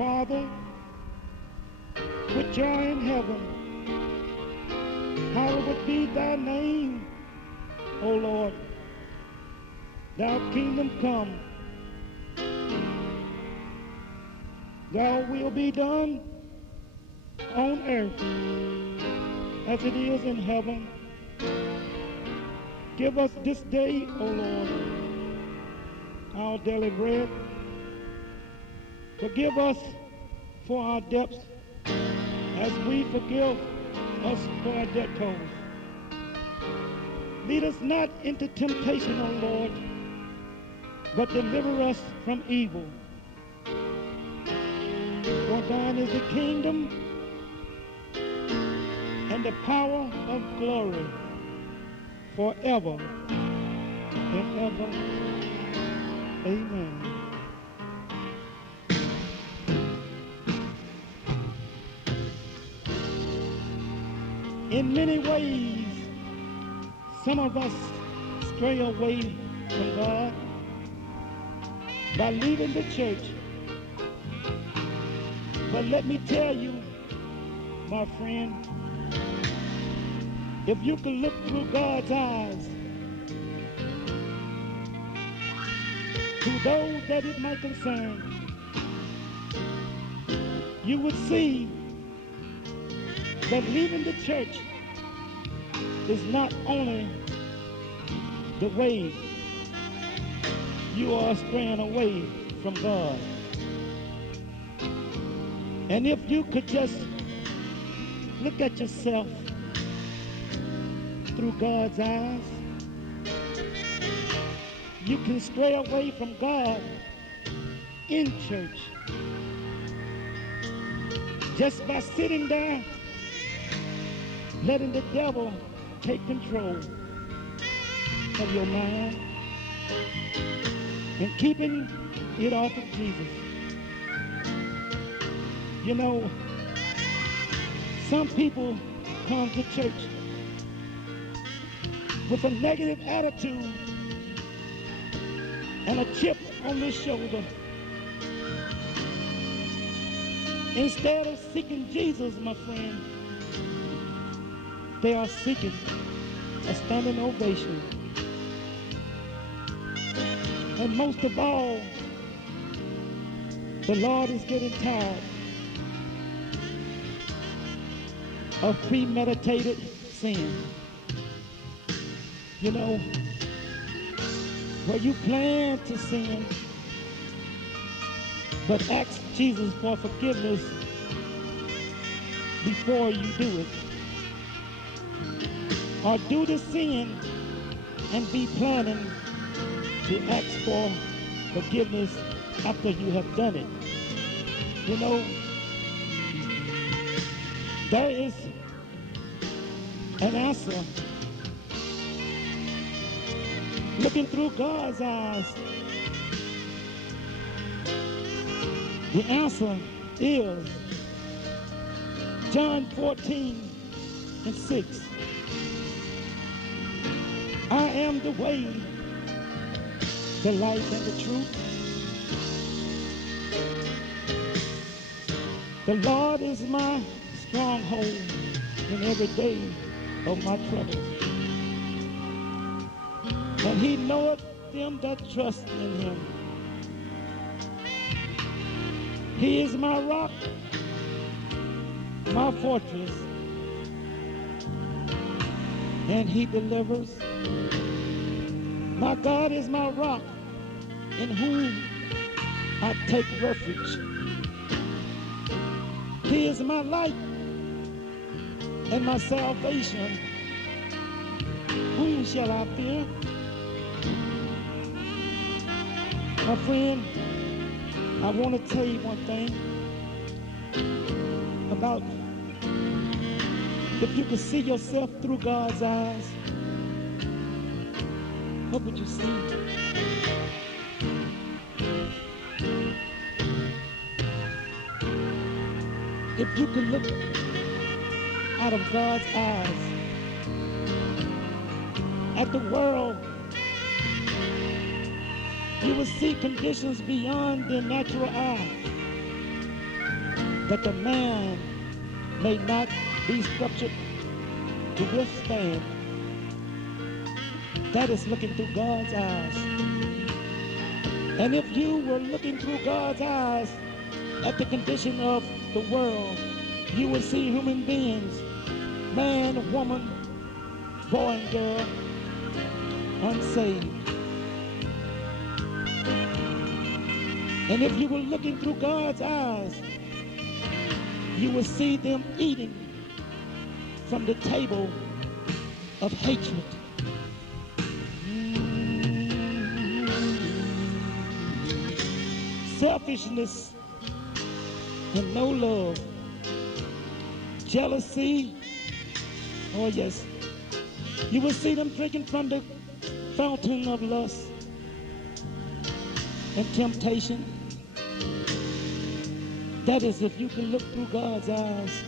Father, which art in heaven, hallowed be thy name, O Lord. Thy kingdom come, thy will be done on earth as it is in heaven. Give us this day, O Lord, our daily bread. Forgive us for our debts as we forgive us for our debtors. Lead us not into temptation, O Lord, but deliver us from evil. For thine is the kingdom and the power of glory forever and ever. Amen. In many ways, some of us stray away from God by leaving the church. But let me tell you, my friend, if you could look through God's eyes to those that it might concern, you would see that leaving the church is not only the way you are straying away from God. And if you could just look at yourself through God's eyes, you can stray away from God in church just by sitting there, letting the devil take control of your mind and keeping it off of Jesus. You know, some people come to church with a negative attitude and a chip on their shoulder. Instead of seeking Jesus, my friend, they are seeking a standing ovation. And most of all, the Lord is getting tired of premeditated sin. You know, where you plan to sin, but ask Jesus for forgiveness before you do it. Or do the sin and be planning to ask for forgiveness after you have done it. You know, there is an answer. Looking through God's eyes, the answer is John 14:6. I am the way, the life, and the truth. The Lord is my stronghold in every day of my trouble. And he knoweth them that trust in him. He is my rock, my fortress, and he delivers. My God is my rock, in whom I take refuge. He is my light and my salvation. Whom shall I fear? My friend, I want to tell you one thing about if you could see yourself through God's eyes, what would you see? If you could look out of God's eyes at the world, you will see conditions beyond the natural eye. that the man may not be structured to withstand. That is looking through God's eyes. And if you were looking through God's eyes at the condition of the world, you would see human beings, man, woman, boy and girl, unsaved. And if you were looking through God's eyes, you would see them eating from the table of hatred. Selfishness and no love. Jealousy. Oh yes. You will see them drinking from the fountain of lust and temptation. That is if you can look through God's eyes.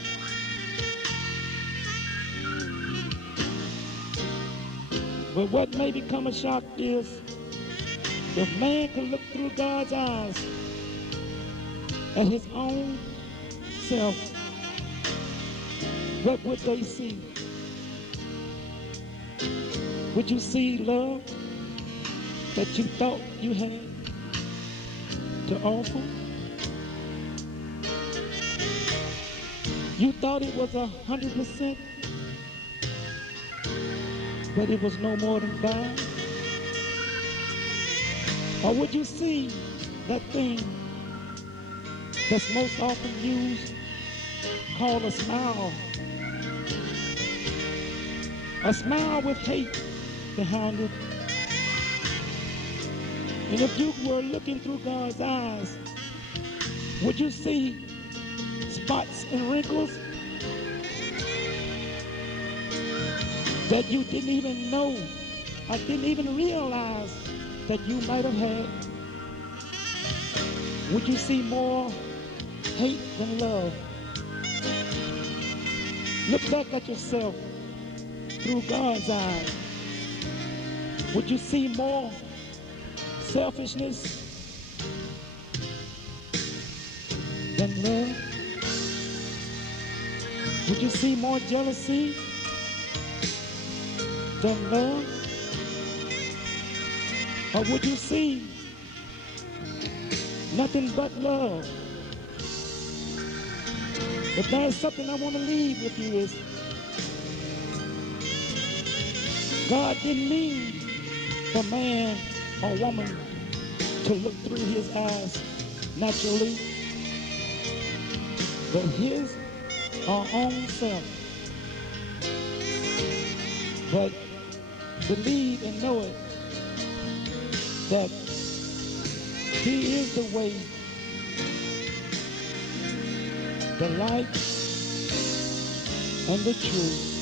But what may become a shock is if man can look through God's eyes at his own self, what would they see? Would you see love that you thought you had to offer? You thought it was 100%, but it was no more than 5? Or would you see that thing that's most often used called a smile? A smile with hate behind it. And if you were looking through God's eyes, would you see spots and wrinkles that you didn't even know or didn't even realize that you might have had? Would you see more hate than love? Look back at yourself through God's eyes. Would you see more selfishness than love? Would you see more jealousy than love? Or would you see nothing but love? But there's something I want to leave with you is God didn't mean for man or woman to look through his eyes naturally, but his our own self. But believe and know it that he is the way, the light, and the truth.